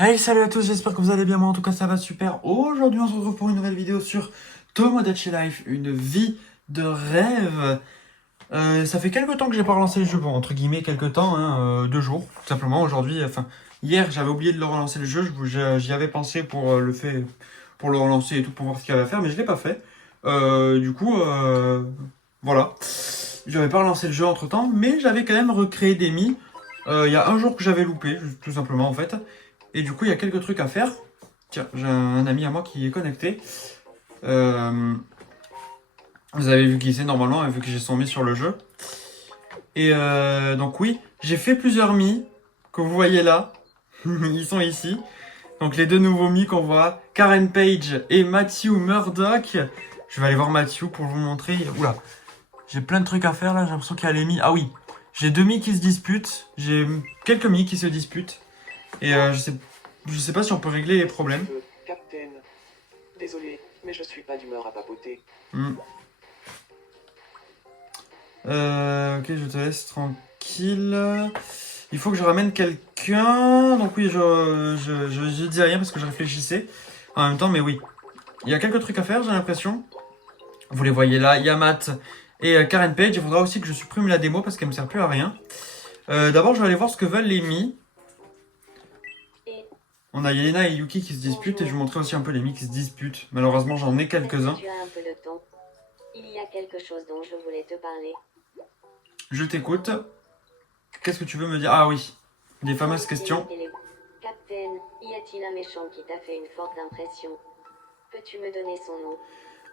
Hey, salut à tous, j'espère que vous allez bien, moi en tout cas ça va super. Aujourd'hui on se retrouve pour une nouvelle vidéo sur Tomodachi Life, une vie de rêve. Ça fait quelques temps que j'ai pas relancé le jeu, bon entre guillemets quelques temps, hein, 2 jours, tout simplement. Aujourd'hui, hier j'avais oublié de le relancer le jeu, j'y avais pensé pour pour le relancer et tout, pour voir ce qu'il y avait à faire, mais je l'ai pas fait. Voilà. J'avais pas relancé le jeu entre temps, mais j'avais quand même recréé des mi. Il y a un jour que j'avais loupé, tout simplement en fait. Et du coup, il y a quelques trucs à faire. Tiens, j'ai un ami à moi qui est connecté. Euh, Vous avez vu qui c'est normalement, vu que j'ai son mi sur le jeu. Et donc oui, j'ai fait plusieurs mi que vous voyez là. Ils sont ici. Donc les deux nouveaux mi qu'on voit, Karen Page et Matthew Murdoch. Je vais aller voir Matthew pour vous montrer. Oula, j'ai plein de trucs à faire là, j'ai l'impression qu'il y a les mi. Ah oui, j'ai deux mi qui se disputent. J'ai quelques mi qui se disputent. Et je sais pas si on peut régler les problèmes. Captain, désolé, mais je suis pas d'humeur à papoter. Ok, je te laisse tranquille. Il faut que je ramène quelqu'un. Donc oui, je dis rien parce que je réfléchissais en même temps, mais oui. Il y a quelques trucs à faire, j'ai l'impression. Vous les voyez là, il y a Matt et Karen Page. Il faudra aussi que je supprime la démo parce qu'elle me sert plus à rien. D'abord, je vais aller voir ce que veulent les mi. On a Yelena et Yuki qui se disputent et je vous montrer aussi un peu les mi qui se disputent. Malheureusement, j'en ai quelques-uns. Tu as un peu de temps. Il y a quelque chose dont je voulais te parler. Je t'écoute. Qu'est-ce que tu veux me dire? Ah oui, les fameuses questions. Captain, y a-t-il un méchant qui t'a fait une forte impression? Peux-tu me donner son nom?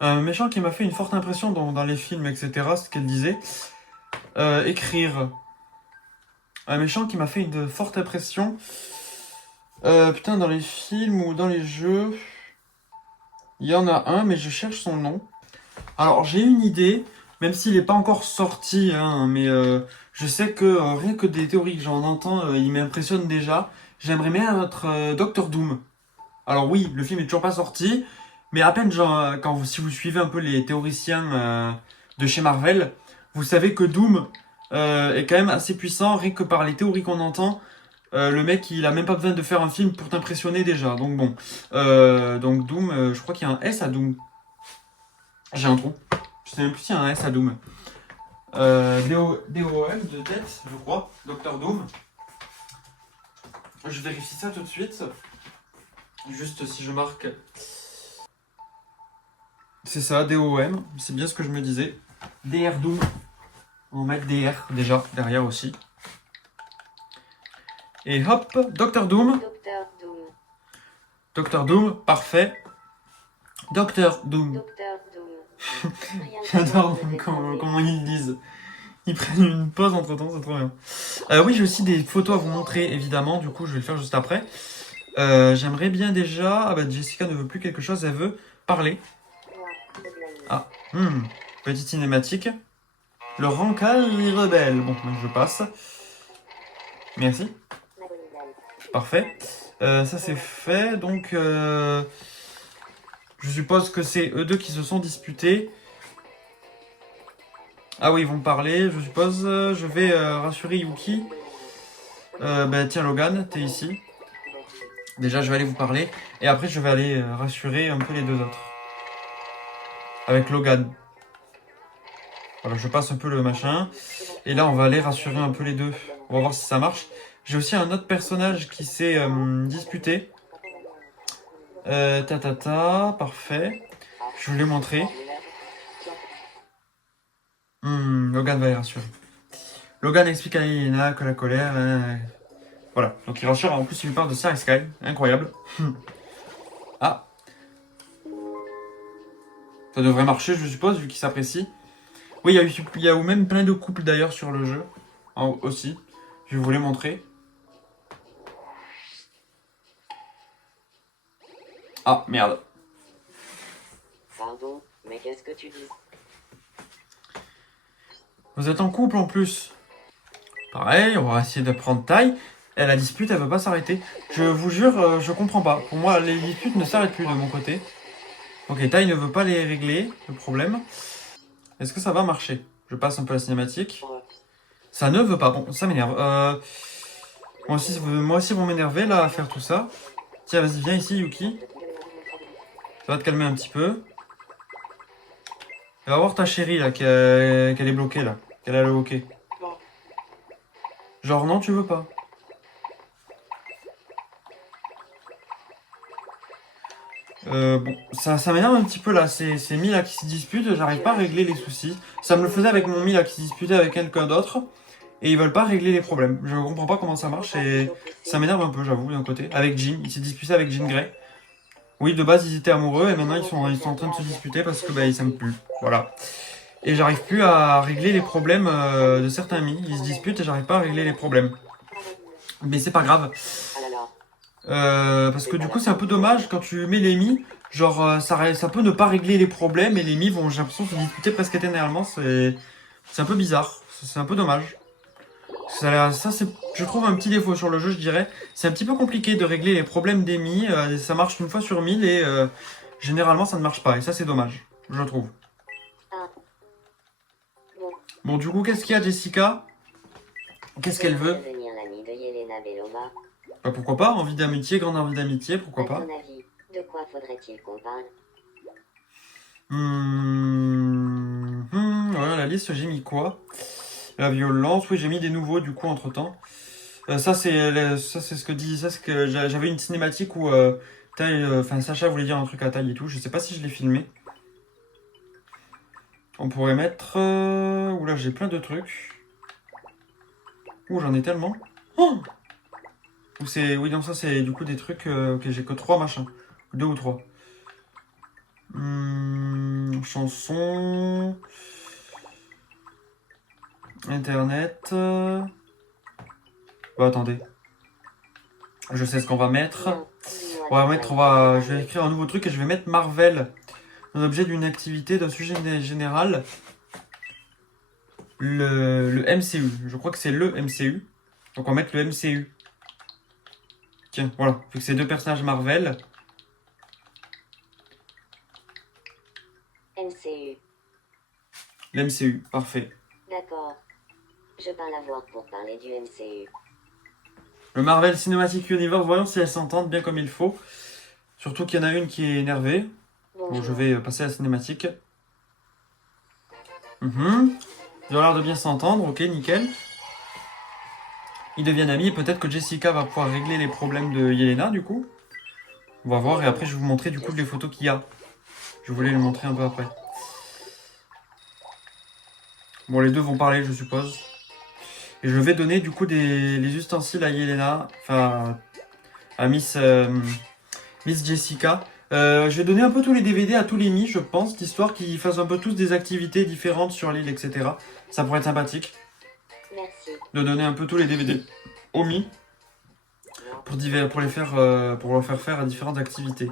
Un méchant qui m'a fait une forte impression dans les films, etc. C'est ce qu'elle disait. Écrire. Un méchant qui m'a fait une forte impression. Putain, dans les films ou dans les jeux, il y en a un, mais je cherche son nom. Alors, j'ai une idée, même s'il n'est pas encore sorti, hein, mais je sais que rien que des théories que j'en entends, il m'impressionne déjà. J'aimerais bien être Docteur Doom. Alors oui, le film est toujours pas sorti, mais à peine, genre, si vous suivez un peu les théoriciens de chez Marvel, vous savez que Doom est quand même assez puissant, rien que par les théories qu'on entend. Le mec, il a même pas besoin de faire un film pour t'impressionner déjà. Donc bon. Donc Doom, je crois qu'il y a un S à Doom. J'ai un trou. Je sais même plus s'il y a un S à Doom. DOM de tête, je crois. Docteur Doom. Je vérifie ça tout de suite. Juste si je marque. C'est ça, DOM. C'est bien ce que je me disais. DR Doom. On va mettre DR déjà derrière aussi. Et hop, Docteur Doom. Docteur Doom. Docteur Doom, parfait. Docteur Doom. Docteur Doom. J'adore comment ils le disent. Ils prennent une pause entre temps, c'est trop bien. Oui, j'ai aussi des photos à vous montrer, évidemment. Du coup, je vais le faire juste après. J'aimerais bien déjà. Ah bah, Jessica ne veut plus quelque chose, elle veut parler. Ah, petite cinématique. Le rancage rebelle. Bon, je passe. Merci. Parfait. Ça, c'est fait. Donc, je suppose que c'est eux deux qui se sont disputés. Ah oui, ils vont parler, je suppose. Je vais rassurer Yuki. Bah tiens Logan, t'es ici. Déjà, je vais aller vous parler. Et après, je vais aller rassurer un peu les deux autres. Avec Logan. Voilà, je passe un peu le machin. Et là, on va aller rassurer un peu les deux. On va voir si ça marche. J'ai aussi un autre personnage qui s'est disputé. Parfait. Je vais lui montrer. Logan va les rassurer. Logan explique à Yelena que la colère... Voilà, donc il rassure, en plus il lui parle de Star Sky, incroyable. Ah. Ça devrait marcher, je suppose, vu qu'il s'apprécie. Oui, il y a même plein de couples d'ailleurs sur le jeu, aussi. Je vais vous les montrer. Ah, merde. Pardon, mais qu'est-ce que tu dis? Vous êtes en couple en plus. Pareil, on va essayer de prendre taille. Et la dispute, elle veut pas s'arrêter. Je vous jure, je comprends pas. Pour moi, les disputes ne s'arrêtent plus de mon côté. Ok, taille ne veut pas les régler, le problème. Est-ce que ça va marcher? Je passe un peu la cinématique. Ça ne veut pas. Bon, ça m'énerve. Moi aussi, vont m'énerver là à faire tout ça. Tiens, vas-y, viens ici, Yuki. Ça va te calmer un petit peu. Et va voir ta chérie, là, qu'elle est bloquée, là. Qu'elle a le hockey. Non. Genre, non, tu veux pas. Bon, ça m'énerve un petit peu, là. Ces Mi, là, qui se disputent. J'arrive pas à régler les soucis. Ça me le faisait avec mon Mi, là, qui se disputait avec quelqu'un d'autre. Et ils veulent pas régler les problèmes. Je comprends pas comment ça marche et ça m'énerve un peu, j'avoue, d'un côté. Avec Jean, il s'est disputé avec Jean Grey. Oui, de base, ils étaient amoureux et maintenant, ils sont en train de se disputer parce que bah, ils s'aiment plus. Voilà. Et j'arrive plus à régler les problèmes de certains amis. Ils se disputent et j'arrive pas à régler les problèmes. Mais c'est pas grave. Parce que du coup, c'est un peu dommage quand tu mets les mi. Genre, ça peut ne pas régler les problèmes et les mi vont, j'ai l'impression, se disputer presque éternellement. C'est un peu bizarre. C'est un peu dommage. Ça c'est, je trouve, un petit défaut sur le jeu, je dirais. C'est un petit peu compliqué de régler les problèmes des mi. Ça marche une fois sur 1000 et généralement, ça ne marche pas. Et ça, c'est dommage, je trouve. Bon, du coup, qu'est-ce qu'il y a, Jessica? Qu'est-ce qu'elle veut? Devenir l'amie de Yelena Belova. Bah, pourquoi pas? Envie d'amitié, grande envie d'amitié, pourquoi À pas? ton avis, de quoi faudrait-il qu'on parle? Voilà, la liste, j'ai mis quoi? La violence, oui, j'ai mis des nouveaux, du coup, entre-temps. Ça, c'est ce que dit... Ça, c'est que j'avais une cinématique où... enfin, Sacha voulait dire un truc à taille et tout. Je sais pas si je l'ai filmé. On pourrait mettre... Oula, j'ai plein de trucs. Ouh, j'en ai tellement. Oh ou c'est... Oui, non, ça, c'est du coup des trucs... Ok, j'ai que 3 machins. 2 ou 3. Chansons... Internet... Bah, attendez. Je sais ce qu'on va mettre. Je vais écrire un nouveau truc et je vais mettre Marvel. Un objet d'une activité, d'un sujet général. Le MCU. Je crois que c'est le MCU. Donc on va mettre le MCU. Tiens, voilà. Vu que c'est 2 personnages Marvel. MCU. Le MCU, parfait. D'accord. Je parle à voir pour parler du MCU. Le Marvel Cinematic Universe, voyons si elles s'entendent bien comme il faut. Surtout qu'il y en a une qui est énervée. Bon, je vais passer à la cinématique. Ils ont l'air de bien s'entendre, ok, nickel. Ils deviennent amis et peut-être que Jessica va pouvoir régler les problèmes de Yelena, du coup. On va voir et après je vais vous montrer du coup les photos qu'il y a. Je voulais les montrer un peu après. Bon, les deux vont parler, je suppose. Et je vais donner du coup les ustensiles à Yelena, enfin à Miss Jessica. Je vais donner un peu tous les DVD à tous les mi, je pense, histoire qu'ils fassent un peu tous des activités différentes sur l'île, etc. Ça pourrait être sympathique. Merci. De donner un peu tous les DVD aux mi pour leur faire faire à différentes activités.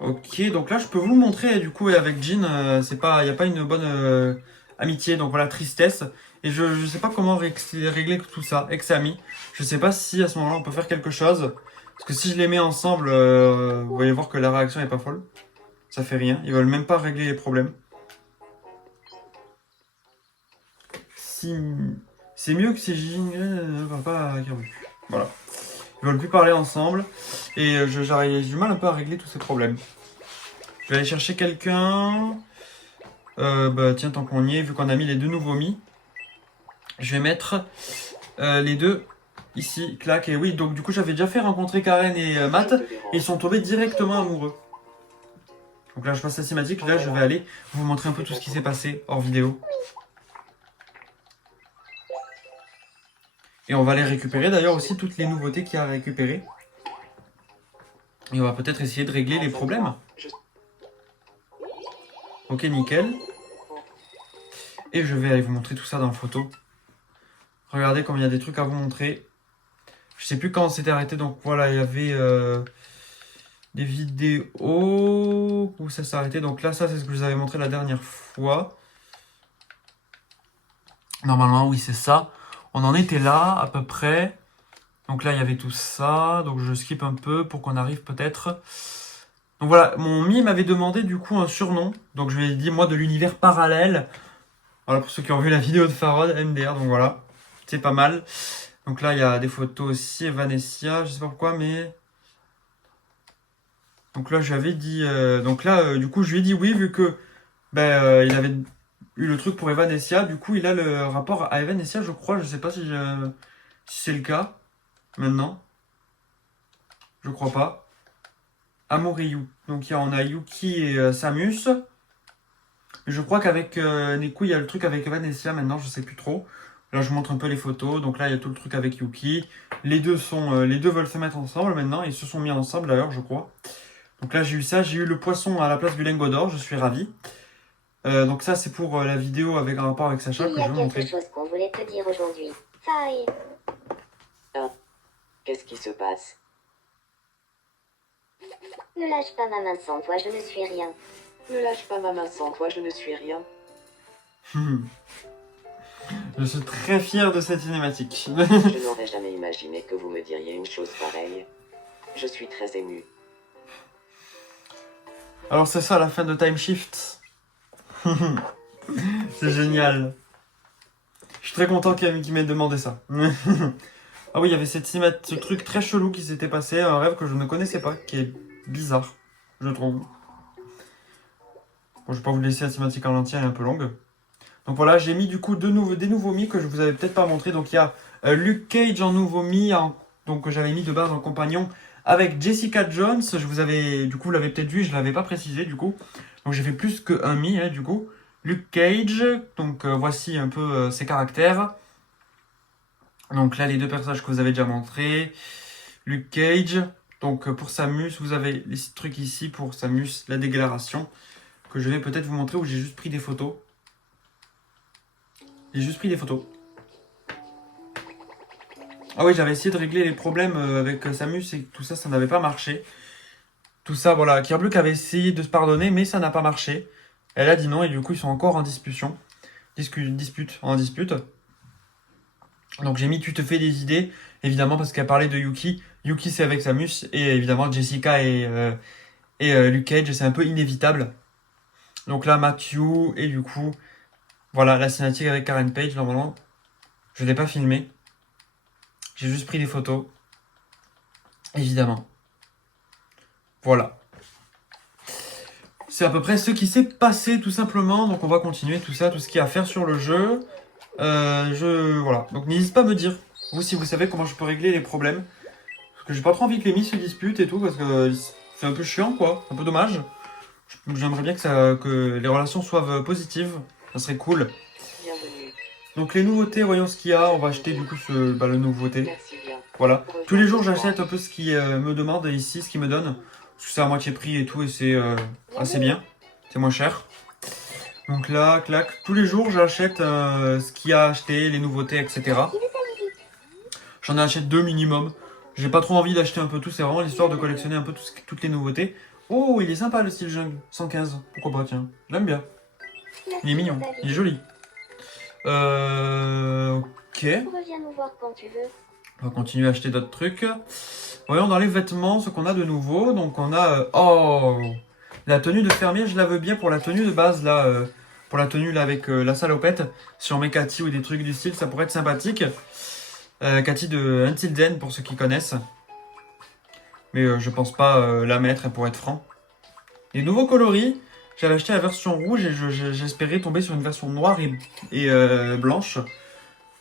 Ok, donc là je peux vous le montrer du coup avec Jean, il n'y a pas une bonne amitié, donc voilà, tristesse. Et je sais pas comment régler tout ça, ex-amis. Je sais pas si à ce moment-là on peut faire quelque chose. Parce que si je les mets ensemble, vous allez voir que la réaction est pas folle. Ça fait rien, ils veulent même pas régler les problèmes. C'est mieux que si Jean ne va pas à Kirby. Voilà. Ils veulent plus parler ensemble. Et j'ai du mal un peu à régler tous ces problèmes. Je vais aller chercher quelqu'un. Bah tiens, tant qu'on y est, vu qu'on a mis les 2 nouveaux mi, je vais mettre les 2 ici, clac. Et oui, donc du coup, j'avais déjà fait rencontrer Karen et Matt. Et ils sont tombés directement amoureux. Donc là, je passe la cinématique. Là, je vais aller vous montrer un peu tout ce qui s'est passé hors vidéo. Et on va les récupérer d'ailleurs aussi, toutes les nouveautés qu'il y a à récupérer. Et on va peut-être essayer de régler les problèmes. Ok, nickel. Et je vais aller vous montrer tout ça dans la photo. Regardez comme il y a des trucs à vous montrer. Je sais plus quand on s'était arrêté, donc voilà, il y avait des vidéos où ça s'est arrêté. Donc là, ça c'est ce que je vous avais montré la dernière fois. Normalement, oui, c'est ça. On en était là, à peu près. Donc là, il y avait tout ça. Donc je skip un peu pour qu'on arrive peut-être. Donc voilà, mon mi m'avait demandé du coup un surnom. Donc je lui ai dit, moi, de l'univers parallèle. Voilà, pour ceux qui ont vu la vidéo de Farod, MDR. Donc voilà, c'est pas mal. Donc là, il y a des photos aussi. Vanessa, je sais pas pourquoi, mais... Donc là, j'avais dit... donc là, du coup, je lui ai dit oui, vu que il avait eu le truc pour Evanescia. Du coup, il a le rapport à Evanescia, je crois. Je sais pas si c'est le cas, maintenant. Je crois pas. Amour et Yu. Donc on a Yuki et Samus. Mais je crois qu'avec Neku, il y a le truc avec Evanescia maintenant, je sais plus trop. Là, je vous montre un peu les photos. Donc là, il y a tout le truc avec Yuki. Les deux veulent se mettre ensemble maintenant. Ils se sont mis ensemble d'ailleurs, je crois. Donc là, j'ai eu ça. J'ai eu le poisson à la place du lingot d'or. Je suis ravi. Donc ça, c'est pour la vidéo avec un rapport avec Sacha Il que y je a vais quelque montrer. chose qu'on voulait te dire aujourd'hui. Ça arrive. Qu'est-ce qui se passe? Ne lâche pas ma main sans toi, je ne suis rien. Ne lâche pas ma main sans toi, je ne suis rien. Je suis très fier de cette cinématique. Je n'aurais jamais imaginé que vous me diriez une chose pareille. Je suis très ému. Alors c'est ça la fin de Time Shift. C'est génial. Je suis très content qu'il m'ait demandé ça. Ah oui, il y avait ce truc très chelou qui s'était passé, un rêve que je ne connaissais pas, qui est bizarre, je trouve. Bon, je vais pas vous laisser la cinématique en entier, elle est un peu longue. Donc voilà, j'ai mis du coup des nouveaux Mi que je vous avais peut-être pas montré. Donc il y a Luke Cage en nouveau Mi, donc que j'avais mis de base en compagnon avec Jessica Jones. Du coup, vous l'avez peut-être vu, je l'avais pas précisé du coup. Donc j'ai fait plus qu'un Mi, hein, du coup. Luke Cage, donc voici un peu ses caractères. Donc là, les deux personnages que vous avez déjà montrés. Luke Cage, donc pour Samus, vous avez les trucs ici pour Samus, la déclaration, que je vais peut-être vous montrer où j'ai juste pris des photos. J'ai juste pris des photos. Ah oui, j'avais essayé de régler les problèmes avec Samus et tout ça, ça n'avait pas marché. Tout ça, voilà. Kirbluk avait essayé de se pardonner, mais ça n'a pas marché. Elle a dit non et du coup, ils sont encore en discussion. Dispute. Donc j'ai mis tu te fais des idées, évidemment, parce qu'elle parlait de Yuki. Yuki, c'est avec Samus. Et évidemment, Jessica et Luke Cage, c'est un peu inévitable. Donc là, Matthew, et du coup, voilà, la cinématique avec Karen Page, normalement. Je ne l'ai pas filmé. J'ai juste pris des photos. Évidemment. Voilà. C'est à peu près ce qui s'est passé, tout simplement. Donc on va continuer tout ça, tout ce qu'il y a à faire sur le jeu. Voilà. Donc n'hésitez pas à me dire, vous, si vous savez comment je peux régler les problèmes. Parce que j'ai pas trop envie que les miss se disputent et tout, parce que c'est un peu chiant, quoi. Un peu dommage. J'aimerais bien que les relations soient positives. Ça serait cool. Bienvenue. Donc les nouveautés, voyons ce qu'il y a. On va acheter du coup le nouveauté. Merci bien. Voilà. Tous les jours, j'achète un peu ce qu'il me demande ici, ce qu'il me donne. Parce que c'est à moitié prix et tout, et c'est assez bien. C'est moins cher. Donc là, clac. Tous les jours, j'achète ce qu'il y a à acheter, les nouveautés, etc. J'en achète 2 minimum. J'ai pas trop envie d'acheter un peu tout. C'est vraiment l'histoire de collectionner un peu toutes les nouveautés. Oh, il est sympa le style jungle. 115. Pourquoi pas, tiens. Je l'aime bien. Il est mignon. Il est joli. Ok. Reviens nous voir quand tu veux. On va continuer à acheter d'autres trucs. Voyons dans les vêtements ce qu'on a de nouveau. Donc on a... oh, la tenue de fermier, je la veux bien pour la tenue de base là. Pour la tenue là avec la salopette. Si on met Cathy ou des trucs du style, ça pourrait être sympathique. Cathy de Until Dawn pour ceux qui connaissent. Mais je pense pas la mettre pour être franc. Les nouveaux coloris, j'avais acheté la version rouge et j'espérais tomber sur une version noire et blanche.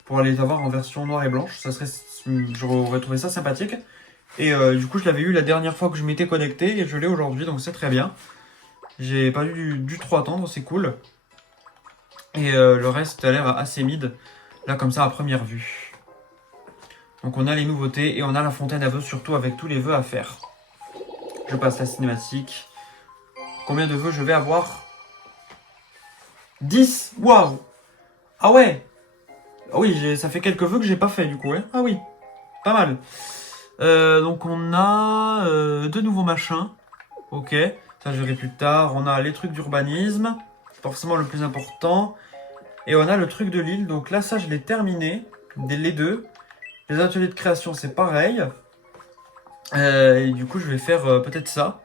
Pour les avoir en version noire et blanche. J'aurais trouvé ça sympathique. Et du coup, je l'avais eu la dernière fois que je m'étais connecté et je l'ai aujourd'hui, donc c'est très bien. J'ai pas dû trop attendre, c'est cool. Et le reste a l'air assez mid, là comme ça à première vue. Donc on a les nouveautés et on a la fontaine à vœux, surtout avec tous les vœux à faire. Je passe la cinématique. Combien de vœux je vais avoir? 10. Waouh. Ah ouais. Ah oui, ça fait quelques vœux que j'ai pas fait du coup. Hein. Ah oui, pas mal. Donc on a deux nouveaux machins. Ok, ça je verrai plus tard. On a les trucs d'urbanisme, forcément le plus important. Et on a le truc de l'île. Donc là, ça je l'ai terminé. Les deux. Les ateliers de création, c'est pareil. Et du coup, je vais faire peut-être ça.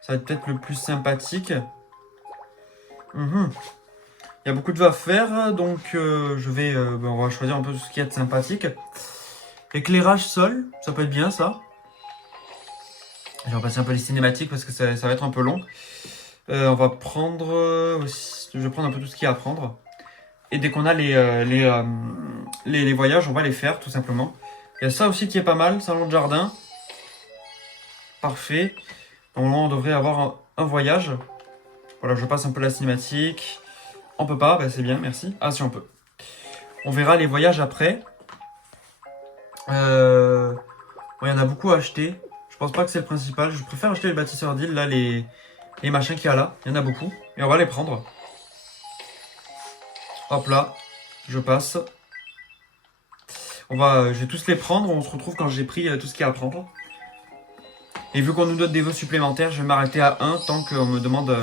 Ça va être peut-être le plus sympathique. Il y a beaucoup de vœux à faire, donc on va choisir un peu ce qu'il y a de sympathique. Éclairage sol, ça peut être bien ça. Je vais repasser un peu les cinématiques parce que ça va être un peu long. On va prendre aussi, je vais prendre un peu tout ce qu'il y a à prendre. Et dès qu'on a les voyages, on va les faire tout simplement. Il y a ça aussi qui est pas mal, salon de jardin. Parfait. Normalement, on devrait avoir un voyage. Voilà, je passe un peu la cinématique. On peut pas, bah c'est bien, merci. Ah si, on peut. On verra les voyages après. Bon, il y en a beaucoup à acheter. Je pense pas que c'est le principal. Je préfère acheter les bâtisseurs d'îles, là, les machins qu'il y a là. Il y en a beaucoup. Et on va les prendre. Hop là, je passe. Je vais tous les prendre. On se retrouve quand j'ai pris tout ce qu'il y a à prendre. Et vu qu'on nous donne des vœux supplémentaires, je vais m'arrêter à 1 tant qu'on me demande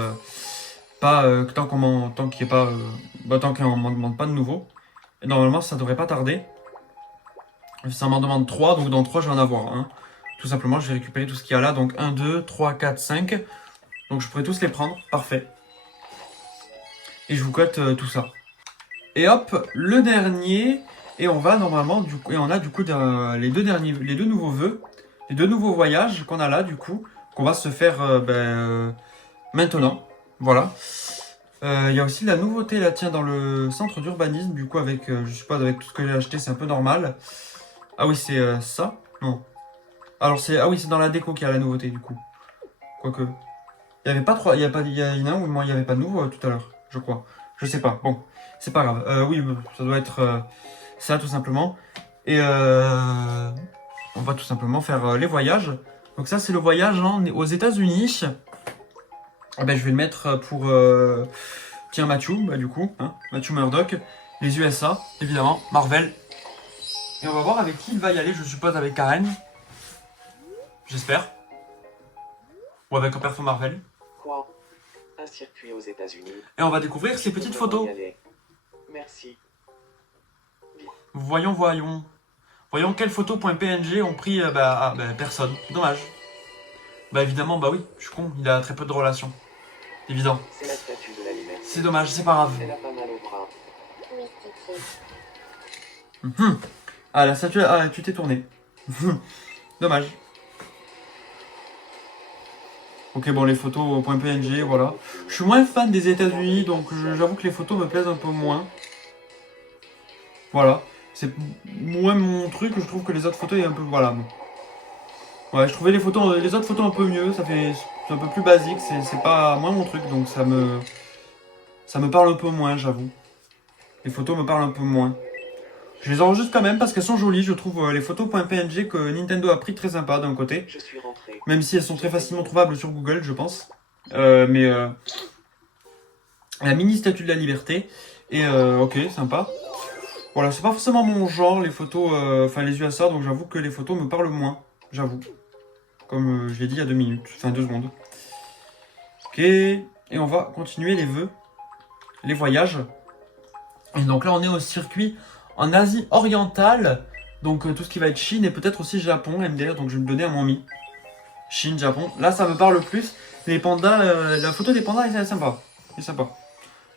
pas. Tant qu'on m'en demande pas de nouveau. Et normalement, ça devrait pas tarder. Ça m'en demande 3, donc dans 3, je vais en avoir un. Tout simplement, je vais récupérer tout ce qu'il y a là. Donc 1, 2, 3, 4, 5. Donc je pourrais tous les prendre. Parfait. Et je vous cote tout ça. Et hop, le dernier. Et on va normalement, du coup, et on a du coup les deux nouveaux vœux. Les deux nouveaux voyages qu'on a là, du coup. Qu'on va se faire maintenant. Voilà. Il y a aussi la nouveauté là, tiens, dans le centre d'urbanisme. Du coup, avec, je suppose, avec tout ce que j'ai acheté, c'est un peu normal. Ah oui, c'est ça? Non. Alors c'est, ah oui, c'est dans la déco qu'il y a la nouveauté, du coup. Quoique. Il y avait pas trois, il y en a un où moi il n'y avait pas de nouveau tout à l'heure, je crois. Je sais pas, bon, c'est pas grave. Oui, ça doit être ça tout simplement. Et on va tout simplement faire les voyages. Donc ça c'est le voyage aux États-Unis. Ah ben, je vais le mettre pour tiens Matthew, bah, du coup, hein, Matthew Murdoch, les USA, évidemment, Marvel. Et on va voir avec qui il va y aller, je suppose avec Karen. J'espère. Ou avec un perso Marvel. Quoi? Un circuit aux États-Unis? Et on va découvrir ces petites photos. Merci. Voyons. Voyons quelles photos.png ont pris personne. Dommage. Bah évidemment, bah oui, je suis con, il a très peu de relations. Évident. C'est la statue de la liberté. C'est dommage, c'est pas grave. Elle a pas mal au bras. Oui, Titi. Ah, la statue, tu t'es tourné. Dommage. Ok, bon, les photos.png, voilà. Je suis moins fan des États-Unis, donc j'avoue que les photos me plaisent un peu moins. Voilà. C'est moins mon truc, je trouve que les autres photos, un peu. Voilà. Ouais, je trouvais les autres photos un peu mieux, c'est un peu plus basique, c'est pas moins mon truc, donc ça me parle un peu moins, j'avoue. Les photos me parlent un peu moins. Je les enregistre quand même parce qu'elles sont jolies, je trouve les photos.png que Nintendo a pris très sympa d'un côté. Je suis rentré. Même si elles sont très facilement trouvables sur Google, je pense. La mini statue de la liberté. Et ok, sympa. Voilà, c'est pas forcément mon genre, les photos, enfin les USA, donc j'avoue que les photos me parlent moins. J'avoue. Comme je l'ai dit il y a 2 minutes, enfin 2 secondes. Ok, et on va continuer les vœux, les voyages. Et donc là, on est au circuit en Asie orientale. Donc tout ce qui va être Chine et peut-être aussi Japon, MDR. Donc je vais me donner à mon mi. Chine, Japon. Là, ça me parle plus. Les pandas, la photo des pandas, c'est sympa. C'est sympa.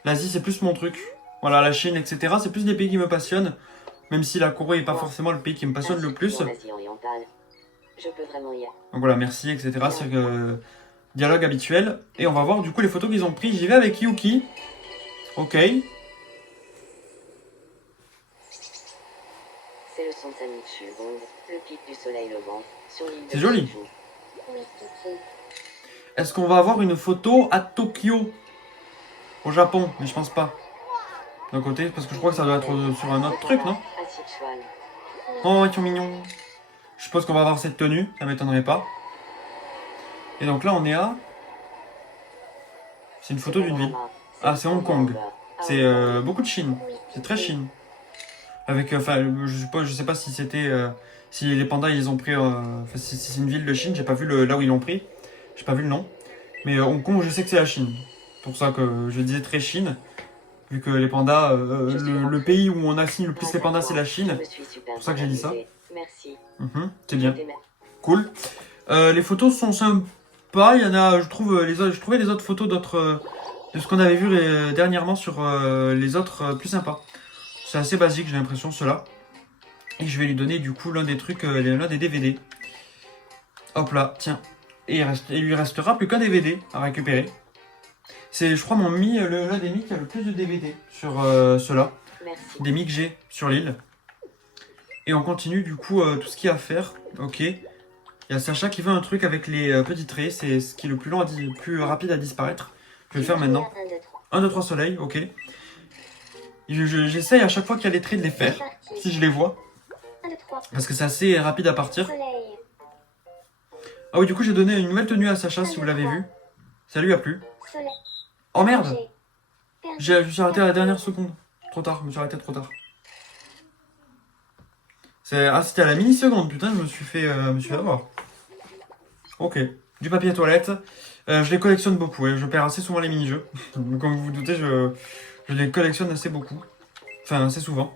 L'Asie, c'est plus mon truc. Voilà, la Chine, etc. C'est plus des pays qui me passionnent. Même si la Corée n'est pas forcément le pays qui me passionne le plus. En Asie orientale. Je peux vraiment y aller. Donc voilà, merci, etc. C'est dialogue habituel. Et on va voir du coup les photos qu'ils ont pris. J'y vais avec Yuki. Ok. C'est le son de Sanichu Bond, le pic du soleil levant, sur l'île de C'est joli. Jeju. Oui, Titi. Est-ce qu'on va avoir une photo à Tokyo? Au Japon, mais je pense pas. D'un côté, parce que je crois que ça doit être sur un autre truc, non? À Sichuan. Oh, ils sont mignons. Je suppose qu'on va avoir cette tenue, ça m'étonnerait pas. Et donc là, on est à... C'est une photo d'une ville. Ah, c'est Hong Kong. C'est beaucoup de Chine. C'est très Chine. Avec, enfin, je sais pas si c'était... si les pandas, ils ont pris... Enfin, si c'est une ville de Chine, j'ai pas vu là où ils l'ont pris. J'ai pas vu le nom. Mais Hong Kong, je sais que c'est la Chine. C'est pour ça que je disais très Chine. Vu que les pandas, le pays où on assigne le plus les pandas, c'est la Chine. C'est pour ça que j'ai dit ça. Merci. C'est bien. Cool. Les photos sont sympas. Il y en a, je trouvais les autres photos de ce qu'on avait vu dernièrement sur les autres plus sympas. C'est assez basique, j'ai l'impression, ceux-là. Et je vais lui donner du coup l'un des trucs, l'un des DVD. Hop là, tiens. Et il lui restera plus qu'un DVD à récupérer. C'est, je crois, l'un des Mi qui a le plus de DVD sur ceux-là. Merci. Des Mi que j'ai sur l'île. Et on continue du coup tout ce qu'il y a à faire. Ok. Il y a Sacha qui veut un truc avec les petits traits. C'est ce qui est le plus rapide à disparaître. Je vais le faire maintenant. 1, 2, 3. 1, 2, 3 soleil, ok. J'essaye à chaque fois qu'il y a les traits de les faire. C'est parti. Si je les vois. 1, 2, 3. Parce que c'est assez rapide à partir. Soleil. Ah oui, du coup j'ai donné une nouvelle tenue à Sacha si vous l'avez vu. Ça lui a plu. Soleil. Oh merde! Berger. Berger. Je me suis arrêté à la dernière seconde. Trop tard, je me suis arrêté trop tard. C'était à la mini-seconde, putain, je me suis fait avoir. Ok, du papier toilette. Je les collectionne beaucoup, et je perds assez souvent les mini-jeux. Comme vous vous doutez, je les collectionne assez beaucoup. Enfin, assez souvent.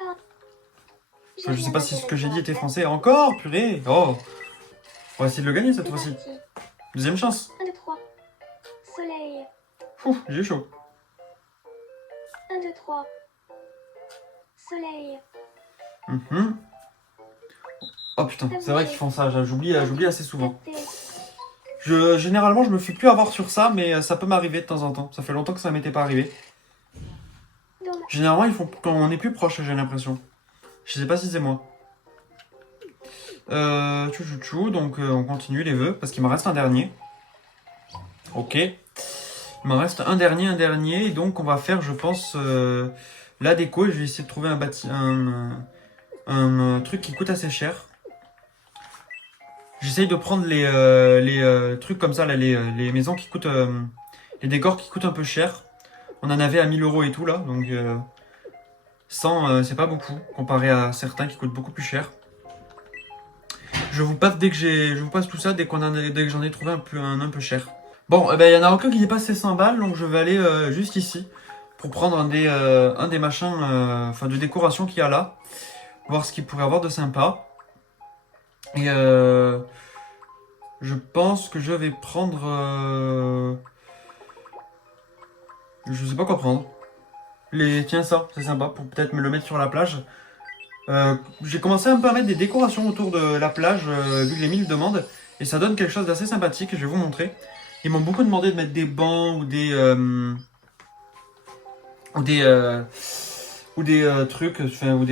Enfin, je sais pas si ce que j'ai dit était français. Encore, purée! Oh! On va essayer de le gagner cette C'est fois-ci. parti. Deuxième chance. 1, 2, 3. Soleil. Ouh, j'ai eu chaud. 1, 2, 3. Soleil. Mhm. Oh putain, c'est vrai qu'ils font ça, j'oublie assez souvent. Pâté. Généralement, je me fais plus avoir sur ça, mais ça peut m'arriver de temps en temps. Ça fait longtemps que ça m'était pas arrivé. Dommage. Généralement, ils font quand on est plus proche, j'ai l'impression. Je sais pas si c'est moi. Donc on continue les vœux, parce qu'il m'en reste un dernier. Ok. Il m'en reste un dernier, et donc on va faire, je pense, la déco. Je vais essayer de trouver un truc qui coûte assez cher. J'essaye de prendre les trucs comme ça, là, les maisons qui coûtent. Les décors qui coûtent un peu cher. On en avait à 1000 € et tout là, donc 100 c'est pas beaucoup comparé à certains qui coûtent beaucoup plus cher. Je vous passe tout ça dès que j'en ai trouvé un peu cher. Bon, il y en a aucun qui dépasse les 100 balles, donc je vais aller juste ici pour prendre un des machins, de décoration qu'il y a là, voir ce qu'il pourrait avoir de sympa. Et je pense que je vais prendre. Je sais pas quoi prendre. Tiens, ça, c'est sympa pour peut-être me le mettre sur la plage. J'ai commencé un peu à mettre des décorations autour de la plage, vu que les 1000 demandent. Et ça donne quelque chose d'assez sympathique, je vais vous montrer. Ils m'ont beaucoup demandé de mettre des bancs ou des trucs, enfin,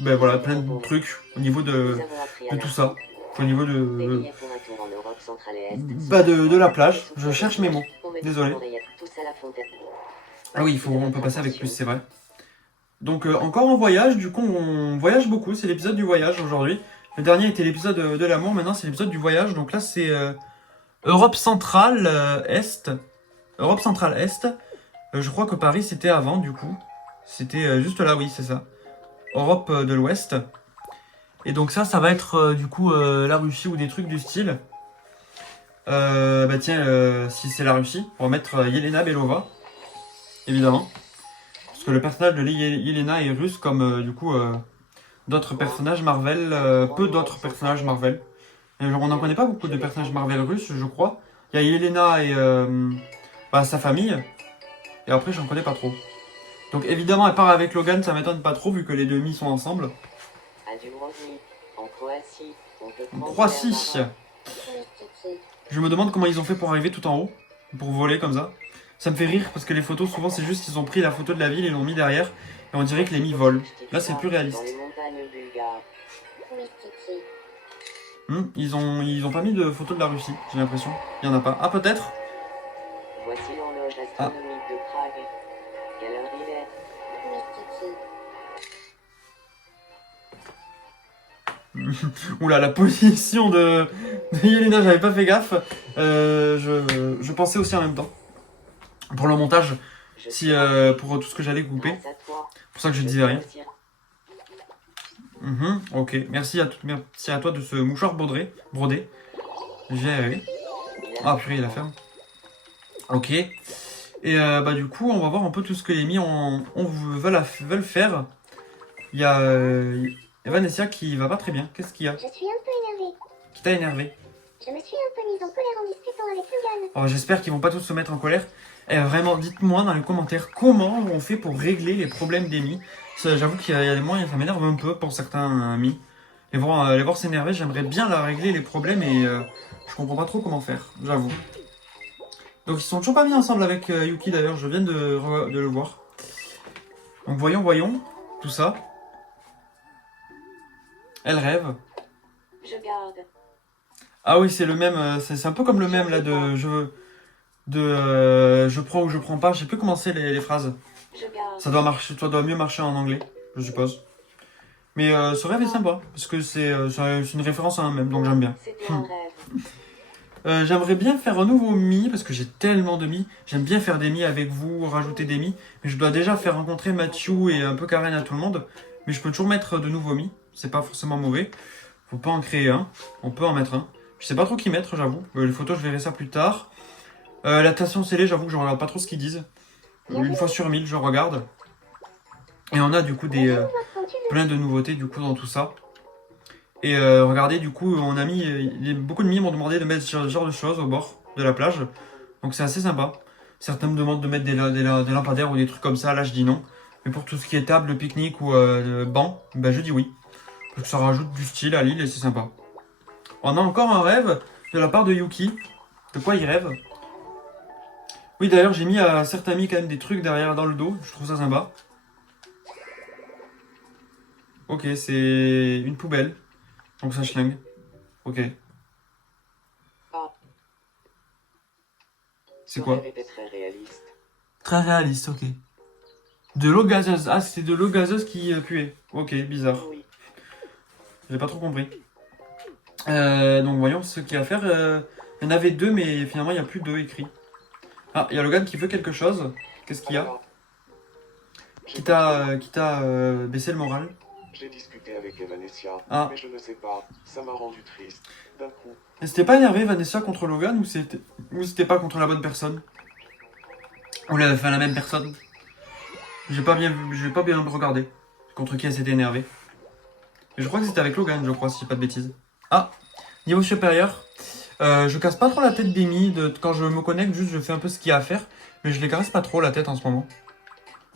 ben voilà, plein de trucs au niveau Nous de avons appris à tout ça. Au niveau Des de, billets pour un tour en Europe centrale et est. de la plage. Je cherche mes mots. On met Désolé. des oreillettes tous à la fontaine. Ah oui, on peut passer avec plus, c'est vrai. Donc encore en voyage, du coup on voyage beaucoup, c'est l'épisode du voyage aujourd'hui. Le dernier était l'épisode de l'amour, maintenant c'est l'épisode du voyage. Donc là c'est Europe centrale Est. Europe centrale Est. Je crois que Paris c'était avant du coup. C'était juste là, oui c'est ça. Europe de l'Ouest. Et donc ça va être du coup la Russie ou des trucs du style. Si c'est la Russie, on va mettre Yelena Belova, évidemment. Parce que le personnage de Yelena est russe comme du coup d'autres personnages Marvel, peu d'autres personnages Marvel. Et on n'en connaît pas beaucoup de personnages Marvel russes, je crois. Il y a Yelena et sa famille. Et après, j'en connais pas trop. Donc évidemment, elle part avec Logan, ça m'étonne pas trop vu que les demi sont ensemble. À Dubrovnik, en Croatie, on peut En prendre Croatie. l'air marin. Oui, Kiki. Je me demande comment ils ont fait pour arriver tout en haut, pour voler comme ça. Ça me fait rire parce que les photos, souvent, c'est juste qu'ils ont pris la photo de la ville et l'ont mis derrière. Et on dirait que les mi volent. Là, c'est plus réaliste. Dans les montagnes bulgares. Oui, Kiki. Ils ont pas mis de photo de la Russie, j'ai l'impression. Il y en a pas. Ah, peut-être. Voici l'horloge astronomique de Prague. Quelle heure il est? Oui, Kiki. Oula, la position de Yelena, j'avais pas fait gaffe. Je pensais aussi en même temps. Pour le montage, Je si suis pour tout ce que j'allais couper. grâce à toi. C'est pour ça que je Je disais peux rien. aussi- Ok, merci à toi de ce mouchoir brodé. J'ai arrivé. Ah purée, la ferme. Ok. Et du coup, on va voir un peu tout ce que les mi veulent faire. Il y a Vanessa qui va pas très bien. Qu'est-ce qu'il y a? Je suis un peu énervée. Qui t'a énervé? Je me suis un peu mise en colère en discutant avec Logan. Oh, j'espère qu'ils vont pas tous se mettre en colère. Et vraiment, dites-moi dans les commentaires comment on fait pour régler les problèmes des mi. J'avoue qu'il y a des moyens, ça m'énerve un peu pour certains mi. les voir s'énerver, j'aimerais bien la régler les problèmes et je comprends pas trop comment faire, j'avoue. Donc ils sont toujours pas mis ensemble avec Yuki d'ailleurs, je viens de le voir. Donc voyons, tout ça. Elle rêve. Je garde. Ah oui, c'est le même, c'est un peu comme le même là de je prends ou je prends pas, je sais plus comment c'est les phrases. Je garde. Ça doit mieux marcher en anglais, je suppose. Mais ce rêve est sympa, parce que c'est une référence à un même, donc j'aime bien. C'était un rêve. J'aimerais bien faire un nouveau Mi, parce que j'ai tellement de Mi. J'aime bien faire des Mi avec vous, rajouter des Mi. Mais je dois déjà faire rencontrer Mathieu et un peu Karen à tout le monde. Mais je peux toujours mettre de nouveaux Mi, c'est pas forcément mauvais. Faut pas en créer un, on peut en mettre un. Je sais pas trop qui mettre, j'avoue. Les photos, je verrai ça plus tard. La station scellée, j'avoue que je regarde pas trop ce qu'ils disent. Une fois sur 1000, je regarde. Et on a du coup plein de nouveautés du coup dans tout ça. Et regardez, du coup, on a mis. Beaucoup de mimes m'ont demandé de mettre ce genre de choses au bord de la plage. Donc c'est assez sympa. Certains me demandent de mettre des lampadaires ou des trucs comme ça. Là, je dis non. Mais pour tout ce qui est table, pique-nique ou banc, ben, je dis oui. Parce que ça rajoute du style à l'île et c'est sympa. On a encore un rêve de la part de Yuki. De quoi il rêve? Oui, d'ailleurs, j'ai mis à certains amis quand même des trucs derrière dans le dos. Je trouve ça sympa. Ok, c'est une poubelle. Donc ça schlingue. Ok. C'est Son quoi? rêve était très réaliste. Très réaliste, ok. De l'eau gazeuse. Ah, c'était de l'eau gazeuse qui puait. Ok, bizarre. Oui. J'ai pas trop compris. Donc voyons ce qu'il y a à faire. Il y en avait deux, mais finalement il n'y a plus deux écrits. Ah, il y a Logan qui veut quelque chose. Qu'est-ce qu'il y a? Alors, Qui t'a baissé le moral? J'ai discuté avec Vanessa, Ah. mais je ne sais pas, ça m'a rendu triste. D'un coup, Et c'était pas énervé Vanessa contre Logan ou c'était pas contre la bonne personne? Ou la même personne? J'ai pas bien regardé. Contre qui elle s'était énervée. Mais je crois que c'était avec Logan, je crois, si j'ai pas de bêtises. Ah, niveau supérieur. Je casse pas trop la tête d'Amy. Quand je me connecte, juste je fais un peu ce qu'il y a à faire. Mais je les caresse pas trop la tête en ce moment.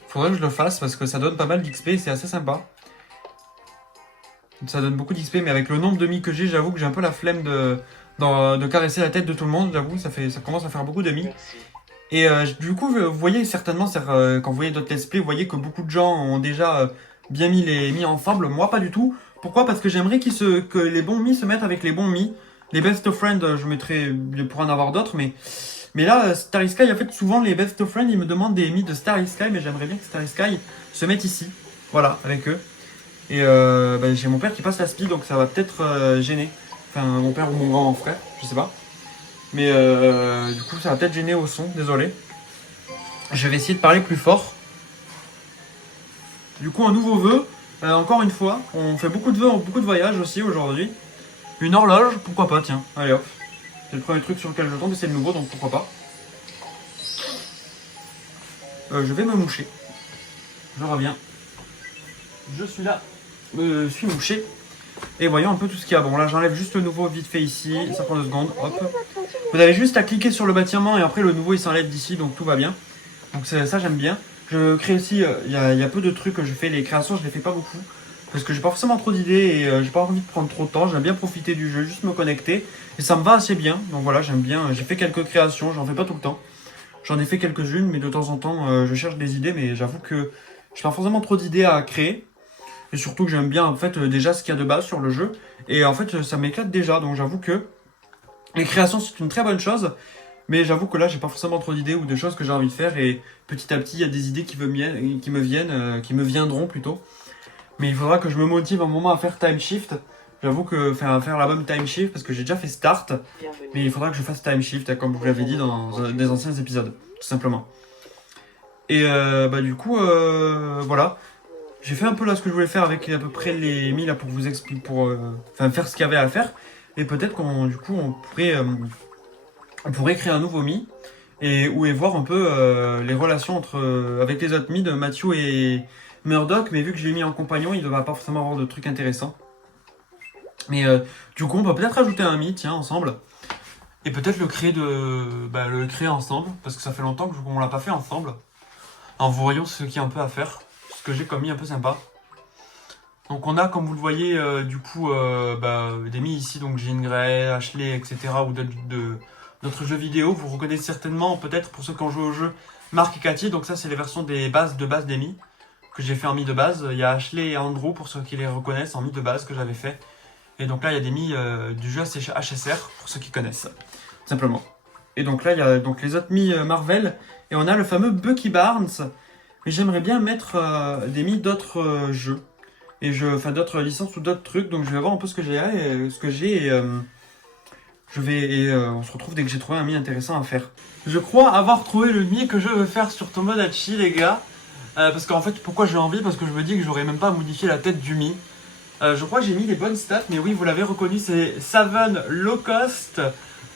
Faudrait que je le fasse parce que ça donne pas mal d'XP et c'est assez sympa. Ça donne beaucoup d'XP, mais avec le nombre de mi que j'ai, j'avoue que j'ai un peu la flemme de caresser la tête de tout le monde. J'avoue, ça commence à faire beaucoup de mi. merci. Et du coup, vous voyez certainement, quand vous voyez d'autres let's play, vous voyez que beaucoup de gens ont déjà bien mis ensemble. Moi, pas du tout. Pourquoi? Parce que j'aimerais que les bons mi se mettent avec les bons mi. Les best of friends, je mettrais pour en avoir d'autres, mais là, Starry Sky, en fait, souvent les best of friends, ils me demandent des mi de Starry Sky, mais j'aimerais bien que Starry Sky se mette ici. Voilà, avec eux. Et j'ai mon père qui passe la speed, donc ça va peut-être gêner. Enfin, mon père ou mon grand frère, je sais pas. Mais du coup, ça va peut-être gêner au son, désolé. Je vais essayer de parler plus fort. Du coup, un nouveau vœu. Encore une fois, on fait beaucoup de vœux, beaucoup de voyages aussi aujourd'hui. Une horloge, pourquoi pas, tiens. Allez hop. C'est le premier truc sur lequel je tombe et c'est le nouveau, donc pourquoi pas. Je vais me moucher. Je reviens. Je suis là. Je suis mouché. Et voyons un peu tout ce qu'il y a. Bon, là, j'enlève juste le nouveau vite fait ici. Ça prend 2 secondes. Hop. Vous avez juste à cliquer sur le bâtiment et après le nouveau il s'enlève d'ici, donc tout va bien. Donc ça, j'aime bien. Je crée aussi, il y a peu de trucs que je fais. Les créations, je les fais pas beaucoup. Parce que j'ai pas forcément trop d'idées et j'ai pas envie de prendre trop de temps. J'aime bien profiter du jeu, juste me connecter. Et ça me va assez bien. Donc voilà, j'aime bien. J'ai fait quelques créations, j'en fais pas tout le temps. J'en ai fait quelques-unes, mais de temps en temps, je cherche des idées. Mais j'avoue que j'ai pas forcément trop d'idées à créer. Et surtout que j'aime bien en fait déjà ce qu'il y a de base sur le jeu. Et en fait, ça m'éclate déjà. Donc j'avoue que les créations, c'est une très bonne chose. Mais j'avoue que là, j'ai pas forcément trop d'idées ou de choses que j'ai envie de faire. Et petit à petit, il y a des idées qui me viendront plutôt. Mais il faudra que je me motive un moment à faire Time Shift. J'avoue que faire l'album Time Shift, parce que j'ai déjà fait Start. Bienvenue. Mais il faudra que je fasse Time Shift, comme je vous l'avais dit dans des anciens épisodes, tout simplement. Et du coup, voilà. J'ai fait un peu là ce que je voulais faire avec à peu près les mis là pour vous expliquer, faire ce qu'il y avait à faire. Et peut-être qu'on pourrait créer un nouveau mi et voir un peu les relations avec les autres mi de Mathieu et Murdoch. Mais vu que je l'ai mis en compagnon, il ne devra pas forcément avoir de trucs intéressants. Mais du coup, on peut peut-être ajouter un mi, tiens, ensemble. Et peut-être le créer ensemble, parce que ça fait longtemps qu'on l'a pas fait ensemble. En voyant ce qu'il y a un peu à faire, ce que j'ai comme mi un peu sympa. Donc on a, comme vous le voyez, du coup, des Mi ici, donc Jean Grey, Ashley, etc. ou d'autres jeux vidéo. Vous reconnaissez certainement, peut-être pour ceux qui ont joué au jeu, Marc et Cathy. Donc ça, c'est les versions des bases de base des Mi que j'ai fait en Mi de base. Il y a Ashley et Andrew pour ceux qui les reconnaissent en Mi de base que j'avais fait. Et donc là, il y a des Mi du jeu HSR pour ceux qui connaissent, simplement. Et donc là, il y a donc les autres Mi Marvel. Et on a le fameux Bucky Barnes. Mais j'aimerais bien mettre des Mi d'autres jeux. Enfin d'autres licences ou d'autres trucs. Donc je vais voir un peu ce que j'ai on se retrouve dès que j'ai trouvé un Mi intéressant à faire. Je crois avoir trouvé le Mi que je veux faire sur Tomodachi, les gars. Parce qu'en fait, pourquoi j'ai envie? Parce que je me dis que j'aurais même pas à modifier la tête du Mi. Je crois que j'ai mis les bonnes stats, mais oui, vous l'avez reconnu, c'est Savon Low Cost,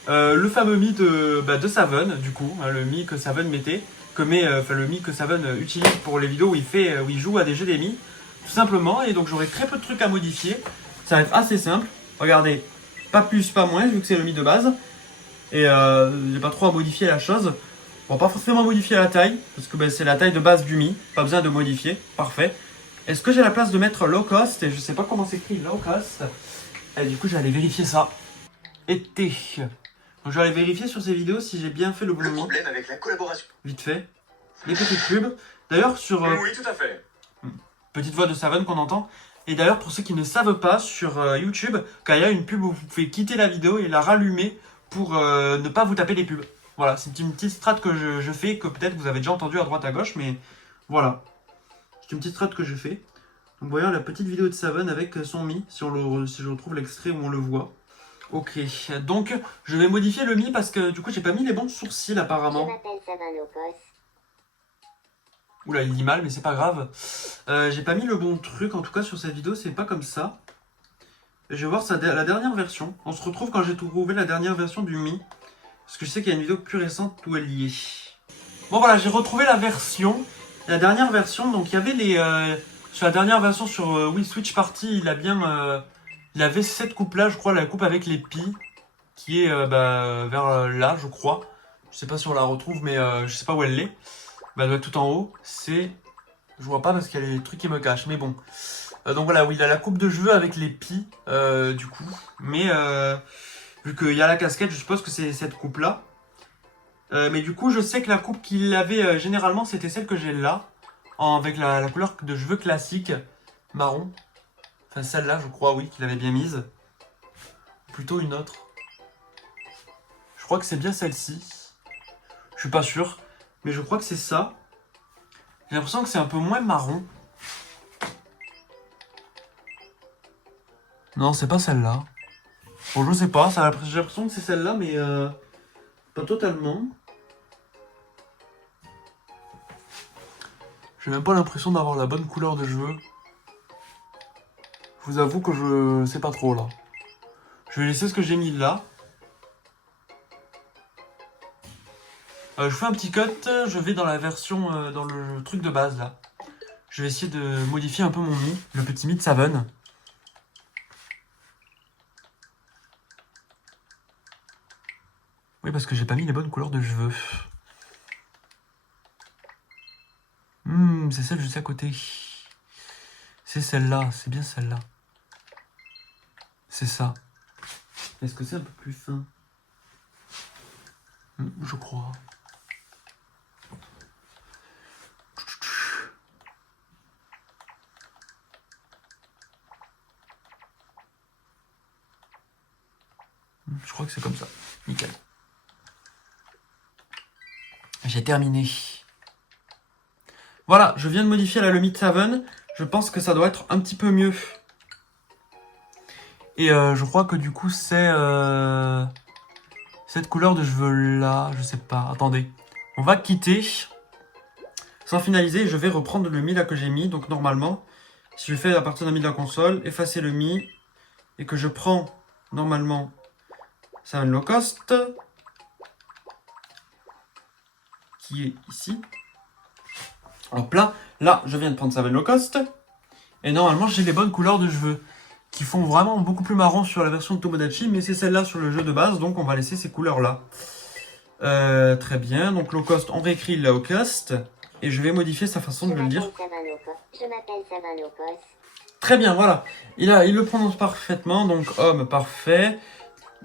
le fameux Mi de Savon, du coup, hein, le Mi que Savon mettait, le Mi que Savon utilise pour les vidéos où il joue à des jeux des Mi, tout simplement, et donc j'aurai très peu de trucs à modifier. Ça va être assez simple. Regardez, pas plus, pas moins, vu que c'est le Mi de base, et j'ai pas trop à modifier la chose. Bon, pas forcément modifier la taille, parce que c'est la taille de base du Mi, pas besoin de modifier, parfait. Est-ce que j'ai la place de mettre low cost? Et je sais pas comment s'écrit low cost. Et du coup, j'allais vérifier ça. Été. Donc, j'allais vérifier sur ces vidéos si j'ai bien fait le bon Le moment. problème avec la collaboration. Vite fait. Les petites pubs. D'ailleurs, sur. Oui, tout à fait. Petite voix de Savon qu'on entend. Et d'ailleurs, pour ceux qui ne savent pas, sur YouTube, quand il y a une pub, vous pouvez quitter la vidéo et la rallumer pour ne pas vous taper les pubs. Voilà, c'est une petite strat que je fais, que peut-être vous avez déjà entendu à droite à gauche, mais voilà. C'est une petite strat que je fais. Donc voyons la petite vidéo de Savon avec son Mi, si je retrouve l'extrait où on le voit. Ok, donc je vais modifier le Mi parce que du coup j'ai pas mis les bons sourcils Je apparemment. m'appelle Savano Cos. Oula, il dit mal mais c'est pas grave. J'ai pas mis le bon truc, en tout cas sur cette vidéo c'est pas comme ça. Je vais voir la dernière version. On se retrouve quand j'ai trouvé la dernière version du Mi. Parce que je sais qu'il y a une vidéo plus récente où elle y est. Bon voilà, j'ai retrouvé la version. La dernière version, donc il y avait sur la dernière version sur Wii Switch Party, il avait cette coupe-là, je crois, la coupe avec les pis, qui est vers là, je crois. Je sais pas si on la retrouve, mais je sais pas où elle est. Elle doit être tout en haut. Je vois pas parce qu'il y a des trucs qui me cachent, mais bon. Donc voilà, oui, il a la coupe de cheveux avec les pis, du coup. Mais vu qu'il y a la casquette, je suppose que c'est cette coupe-là. Mais du coup, je sais que la coupe qu'il avait généralement, c'était celle que j'ai là, avec la couleur de cheveux classique, marron. Enfin, celle-là, je crois, oui, qu'il avait bien mise. Plutôt une autre. Je crois que c'est bien celle-ci. Je suis pas sûr, mais je crois que c'est ça. J'ai l'impression que c'est un peu moins marron. Non, c'est pas celle-là. Bon, je sais pas, j'ai l'impression que c'est celle-là, mais pas totalement. J'ai même pas l'impression d'avoir la bonne couleur de cheveux. Je vous avoue que je sais pas trop là. Je vais laisser ce que j'ai mis là. Je fais un petit cut, je vais dans la version, dans le truc de base là. Je vais essayer de modifier un peu mon Mi, le petit Mi de Savon. Oui, parce que j'ai pas mis les bonnes couleurs de cheveux. C'est celle juste à côté. C'est celle-là, c'est bien celle-là. C'est ça. Est-ce que c'est un peu plus fin? Je crois. Je crois que c'est comme ça. Nickel. J'ai terminé. Voilà, je viens de modifier la Mi de Savon. Je pense que ça doit être un petit peu mieux. Et je crois que du coup c'est cette couleur de cheveux là, je sais pas. Attendez, on va quitter sans finaliser. Je vais reprendre le Mi là que j'ai mis. Donc normalement, si je fais à partir d'un Mi de la console, effacer le Mi et que je prends normalement Savon Low Cost qui est ici. Hop là, je viens de prendre Savon Low Cost et normalement j'ai les bonnes couleurs de cheveux qui font vraiment beaucoup plus marron sur la version de Tomodachi, mais c'est celle-là sur le jeu de base, donc on va laisser ces couleurs-là. Très bien, donc low cost, on réécrit low cost, et je vais modifier sa façon de le dire. Je m'appelle Savano Cos. Très bien, voilà. Il le prononce parfaitement, donc homme, parfait.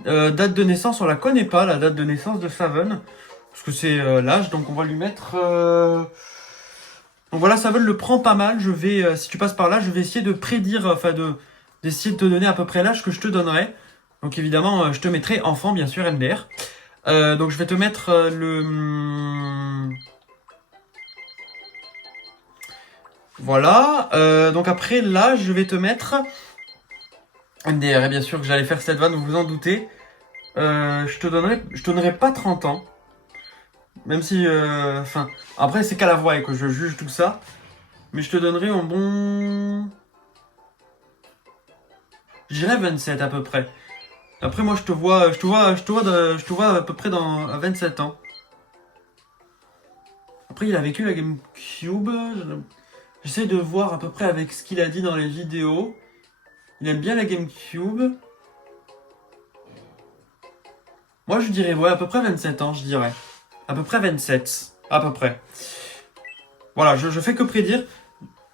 Date de naissance, on la connaît pas, la date de naissance de Savon. Parce que c'est l'âge, donc on va lui mettre... Donc voilà, Savon le prend pas mal. Je vais, si tu passes par là, je vais essayer de prédire, d'essayer de te donner à peu près l'âge que je te donnerai. Donc évidemment, je te mettrai enfant, bien sûr, MDR. Donc je vais te mettre Voilà. Donc après, là, je vais te mettre MDR. Et bien sûr que j'allais faire cette vanne, vous vous en doutez. Je te donnerai pas 30 ans. Même si... après, c'est qu'à la voix et que je juge tout ça. Mais je te donnerai un bon... Je dirais 27 à peu près. Après, moi, je te vois à peu près à 27 ans. Après, il a vécu la GameCube. J'essaie de voir à peu près avec ce qu'il a dit dans les vidéos. Il aime bien la GameCube. Moi, je dirais, ouais, à peu près 27 ans, je dirais. À peu près 27. À peu près. Voilà, je fais que prédire.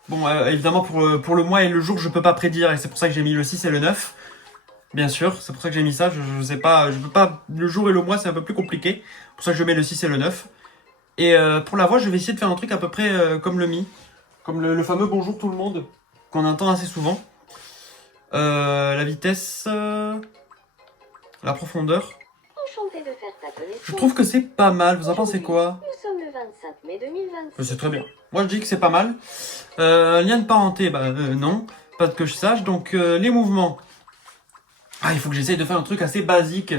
Bon, évidemment, pour le mois et le jour, je peux pas prédire. Et c'est pour ça que j'ai mis le 6 et le 9. Bien sûr, c'est pour ça que j'ai mis ça. Je sais pas, je peux pas. Le jour et le mois, c'est un peu plus compliqué. C'est pour ça que je mets le 6 et le 9. Et pour la voix, je vais essayer de faire un truc à peu près comme le Mi. Comme le fameux bonjour tout le monde. Qu'on entend assez souvent. La vitesse. La profondeur. Enchanté de faire ta connaissance. Je trouve que c'est pas mal. Vous en pensez quoi? Nous sommes le 25 mai 2026. C'est très bien. Moi, je dis que c'est pas mal. Lien de parenté, non. Pas que je sache. Donc, les mouvements. Ah, il faut que j'essaye de faire un truc assez basique.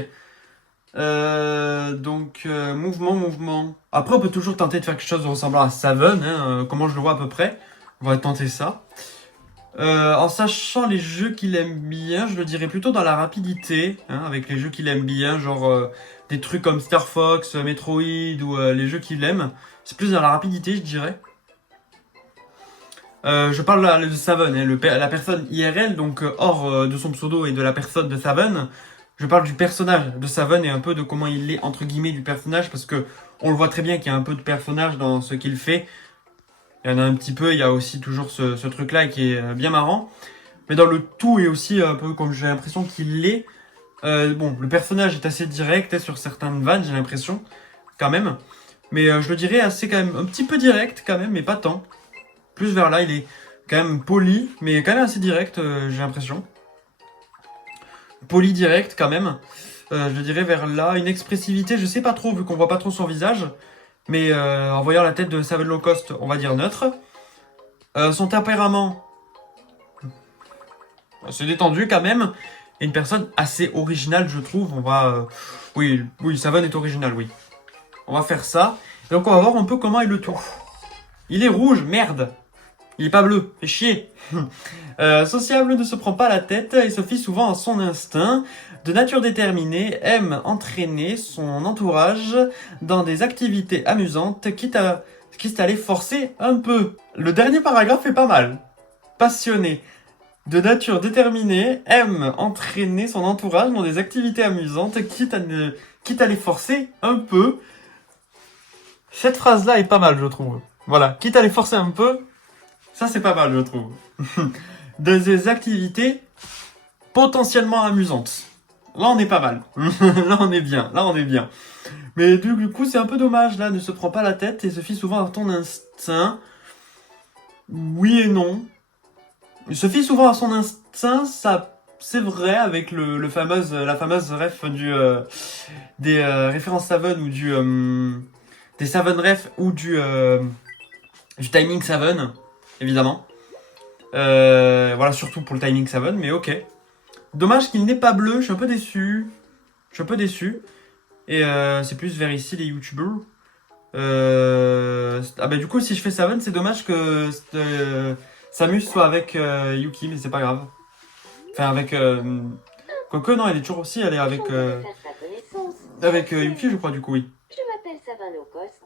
Mouvement. Après, on peut toujours tenter de faire quelque chose de ressemblant à Savon, hein, comment je le vois à peu près. On va tenter ça. En sachant les jeux qu'il aime bien, je le dirais plutôt dans la rapidité, hein, avec les jeux qu'il aime bien, genre des trucs comme Star Fox, Metroid ou les jeux qu'il aime. C'est plus dans la rapidité, je dirais. Je parle là de Savon, hein, la personne IRL, donc hors de son pseudo et de la personne de Savon. Je parle du personnage de Savon et un peu de comment il est entre guillemets du personnage, parce que on le voit très bien qu'il y a un peu de personnage dans ce qu'il fait. Il y en a un petit peu, il y a aussi toujours ce truc-là qui est bien marrant. Mais dans le tout et aussi un peu comme j'ai l'impression qu'il l'est. Bon, le personnage est assez direct sur certaines vannes, j'ai l'impression, quand même. Mais je le dirais assez quand même, un petit peu direct quand même, mais pas tant. Plus vers là, il est quand même poli, mais quand même assez direct, j'ai l'impression. Poli direct quand même. Je le dirais vers là. Une expressivité, je sais pas trop, vu qu'on voit pas trop son visage. Mais en voyant la tête de Savon Low Cost, on va dire neutre. Son tempérament, c'est détendu quand même. Et une personne assez originale, je trouve. On va... oui, Savon est original, oui. On va faire ça. Et donc on va voir un peu comment il le touche. Il est rouge, merde. Il est pas bleu, fait chier. Sociable, ne se prend pas la tête et se fie souvent à son instinct. De nature déterminée, aime entraîner son entourage dans des activités amusantes, quitte à les forcer un peu. Le dernier paragraphe est pas mal. Passionné. De nature déterminée, aime entraîner son entourage dans des activités amusantes, quitte à les forcer un peu. Cette phrase-là est pas mal, je trouve. Voilà, quitte à les forcer un peu, ça c'est pas mal, je trouve. Des activités potentiellement amusantes. Là, on est pas mal. Là, on est bien. Mais du coup, c'est un peu dommage, là. Ne se prend pas la tête et se fie souvent à ton instinct. Oui et non. Il se fie souvent à son instinct, ça... C'est vrai, avec la fameuse ref des références Savon ou des Savon ref ou du timing Savon, évidemment. Voilà, surtout pour le timing Savon, mais ok. Dommage qu'il n'est pas bleu, je suis un peu déçu. Et c'est plus vers ici les youtubeurs. Du coup, si je fais Savon, c'est dommage que Samus soit avec Yuki, mais c'est pas grave. Enfin, avec... Quoique, non, elle est toujours aussi, elle est avec... Enchanté de faire ta connaissance. avec Yuki, je crois, du coup, oui. Je m'appelle Savon Low Cost.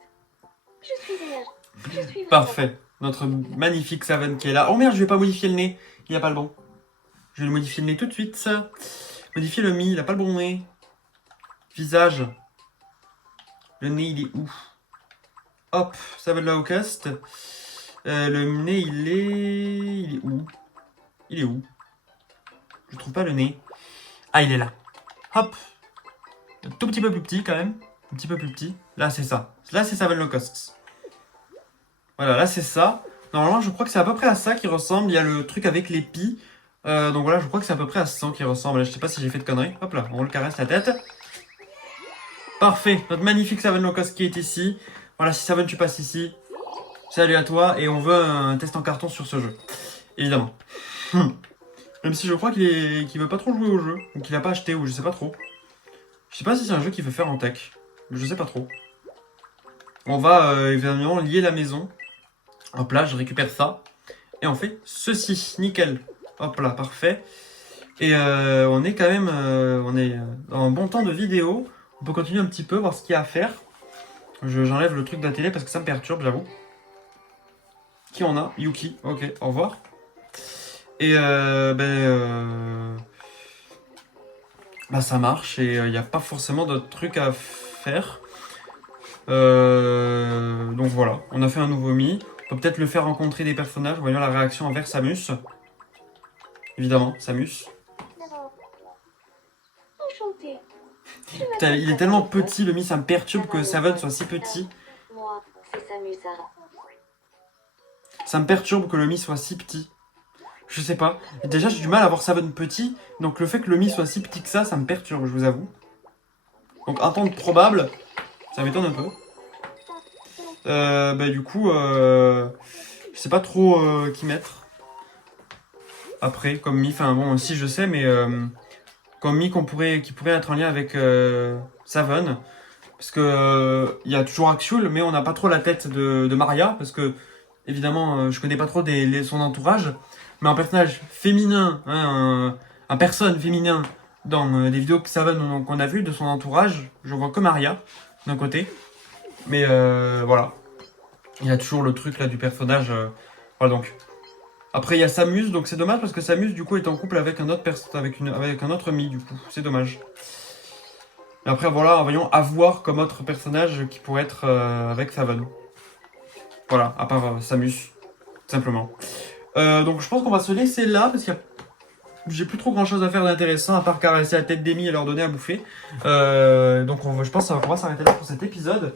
Je suis énergique. Je suis vraiment- Parfait. Notre magnifique Savon qui est là. Oh merde, je vais pas modifier le nez. Il a pas le bon. Je vais lui modifier le nez tout de suite. Modifier le mi, il a pas le bon nez. Visage. Le nez, il est où? Hop, Savon Low Cost. Le nez, il est où? Il est où? Je trouve pas le nez. Ah, il est là. Hop. Un tout petit peu plus petit quand même. Un petit peu plus petit. Là, c'est ça. Là, c'est Seven Locusts. Voilà, là, c'est ça. Normalement, je crois que c'est à peu près à ça qui ressemble. Il y a le truc avec les pies. Donc voilà, je crois que c'est à peu près à ça qui ressemble. Je sais pas si j'ai fait de conneries. Hop là, on le caresse la tête. Parfait. Notre magnifique Seven Locust qui est ici. Voilà, si Seven, tu passes ici. Salut à toi. Et on veut un test en carton sur ce jeu. Évidemment. Même si je crois qu'il veut pas trop jouer au jeu. Ou qu'il a pas acheté, ou je sais pas trop. Je sais pas si c'est un jeu qu'il veut faire en tech. Je sais pas trop. On va évidemment lier la maison. Hop là, je récupère ça. Et on fait ceci. Nickel. Hop là, parfait. Et on est quand même dans un bon temps de vidéo. On peut continuer un petit peu, voir ce qu'il y a à faire. J'enlève le truc de la télé parce que ça me perturbe, j'avoue. Qui on a? Yuki. Ok, au revoir. Et bah ça marche et il n'y a pas forcément d'autres trucs à faire. Donc voilà, on a fait un nouveau Mi. On peut peut-être le faire rencontrer des personnages. Voyons la réaction envers Samus. Évidemment, Samus. Enchanté. Putain, il est tellement petit, le Mi, ça me perturbe que Seven soit si petit. Moi, c'est Samus Aran. Ça me perturbe que le Mi soit si petit. Je sais pas. Et déjà, j'ai du mal à voir Seven petit. Donc le fait que le Mi soit si petit que ça me perturbe, je vous avoue. Donc un temps probable, ça m'étonne un peu. Bah du coup, je sais pas trop qui mettre. Après, comme Mi, enfin bon, si je sais, mais comme Mi qui pourrait être en lien avec Seven. Parce que il y a toujours Axel, mais on n'a pas trop la tête de Maria. Parce que, évidemment, je connais pas trop son entourage. Mais un personnage féminin, hein, un personne féminin dans les vidéos que Seven qu'on a vues de son entourage, je vois que Maria d'un côté. Mais voilà. Il y a toujours le truc là du personnage. Voilà donc. Après il y a Samus, donc c'est dommage parce que Samus du coup est en couple avec un autre avec un autre Mi du coup. C'est dommage. Et après voilà, voyons à voir comme autre personnage qui pourrait être avec Seven. Voilà, à part Samus, simplement. Donc je pense qu'on va se laisser là parce qu'il y a j'ai plus trop grand chose à faire d'intéressant à part caresser la tête d'Amy et leur donner à bouffer. Donc je pense qu'on va s'arrêter là pour cet épisode.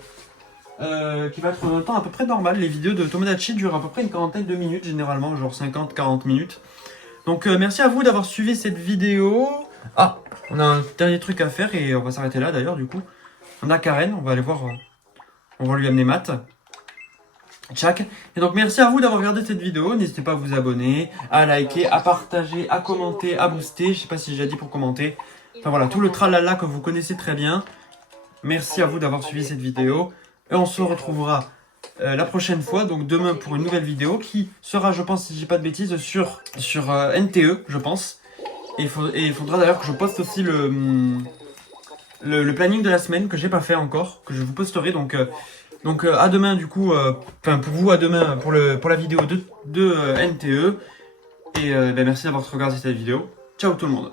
Qui va être en temps à peu près normal. Les vidéos de Tomodachi durent à peu près une quarantaine de minutes généralement, genre 50-40 minutes. Donc merci à vous d'avoir suivi cette vidéo. Ah, on a un dernier truc à faire et on va s'arrêter là d'ailleurs du coup. On a Karen, on va aller voir, on va lui amener Matt. Tchac. Et donc merci à vous d'avoir regardé cette vidéo. N'hésitez pas à vous abonner, à liker, à partager, à commenter, à booster. Je sais pas si j'ai déjà dit pour commenter. Enfin voilà, tout le tralala que vous connaissez très bien. Merci à vous d'avoir suivi cette vidéo. Et on se retrouvera la prochaine fois, donc demain pour une nouvelle vidéo qui sera, je pense, si je dis pas de bêtises, sur NTE, je pense. Et il faudra d'ailleurs que je poste aussi le planning de la semaine que j'ai pas fait encore, que je vous posterai. Donc à demain du coup, enfin pour vous à demain pour la vidéo de NTE. Et merci d'avoir regardé cette vidéo. Ciao tout le monde.